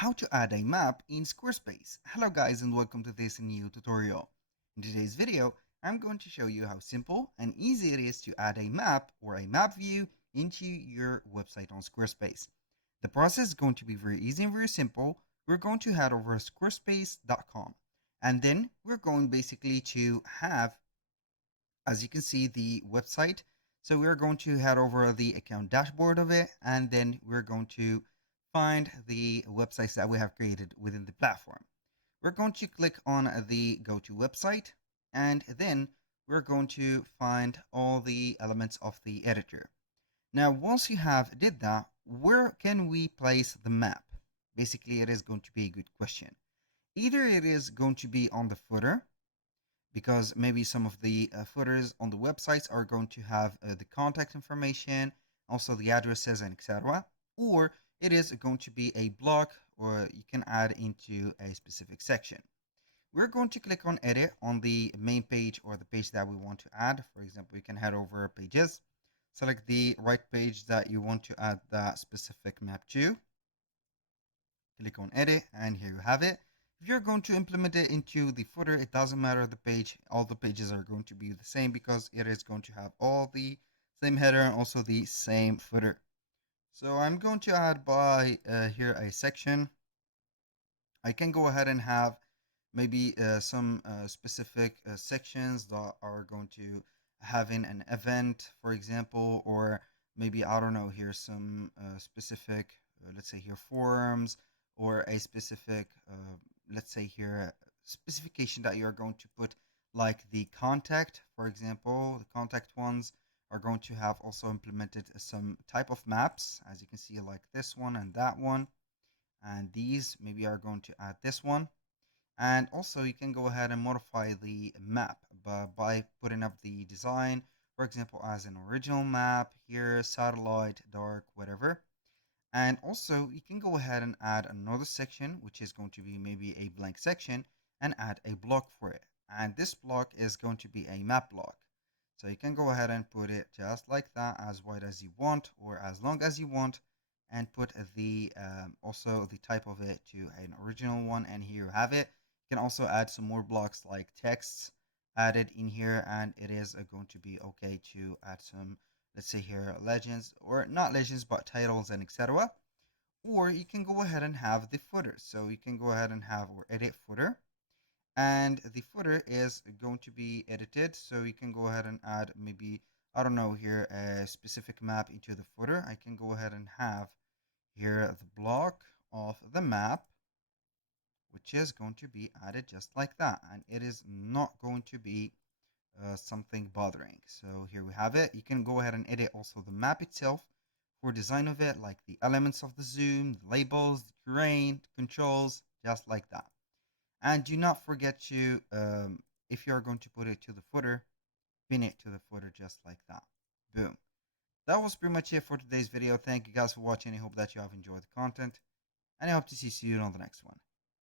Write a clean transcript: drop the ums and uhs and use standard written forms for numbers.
how to add a map in Squarespace. Hello guys and welcome to this new tutorial. In today's video, I'm going to show you how simple and easy it is to add a map or a map view into your website on Squarespace. The process is going to be very easy and very simple. We're going to head over to squarespace.com and then we're going basically to have, as you can see, the website. So we're going to head over the account dashboard of it, and then we're going to find the websites that we have created within the platform. We're going to click on the go to website, and then we're going to find all the elements of the editor. Now, once you have did that, where can we place the map? Basically, it is going to be a good question. Either it is going to be on the footer, because maybe some of the footers on the websites are going to have the contact information, also the addresses and etc. Or it is going to be a block, or you can add into a specific section. We're going to click on edit on the main page or the page that we want to add. For example, you can head over pages, select the right page that you want to add that specific map to, click on edit, and here you have it. If you're going to implement it into the footer, it doesn't matter the page, all the pages are going to be the same because it is going to have all the same header and also the same footer. So I'm going to add by here a section. I can go ahead and have maybe some specific sections that are going to having an event, for example, or maybe, I don't know, here's some specific, let's say here forums, or a specific, let's say here, specification that you're going to put, like the contact, for example. The contact ones are going to have also implemented some type of maps, as you can see, like this one and that one, and these maybe are going to add this one. And also you can go ahead and modify the map by putting up the design, for example, as an original map here, satellite, dark, whatever. And also you can go ahead and add another section, which is going to be maybe a blank section, and add a block for it. And this block is going to be a map block. So you can go ahead and put it just like that, as wide as you want or as long as you want, and put the also the type of it to an original one, and here you have it. You can also add some more blocks like texts added in here, and it is going to be okay to add some, let's say here, legends, or not legends but titles and etc. Or you can go ahead and have the footer. So you can go ahead and have or edit footer, and the footer is going to be edited. So you can go ahead and add maybe, I don't know, here a specific map into the footer. I can go ahead and have here the block of the map, which is going to be added just like that, and it is not going to be something bothering. So here we have it. You can go ahead and edit also the map itself for design of it, like the elements of the zoom, the labels, the terrain, the controls, just like that. And do not forget to, if you're going to put it to the footer, pin it to the footer just like that. Boom. That was pretty much it for today's video. Thank you guys for watching. I hope that you have enjoyed the content, and I hope to see you soon on the next one.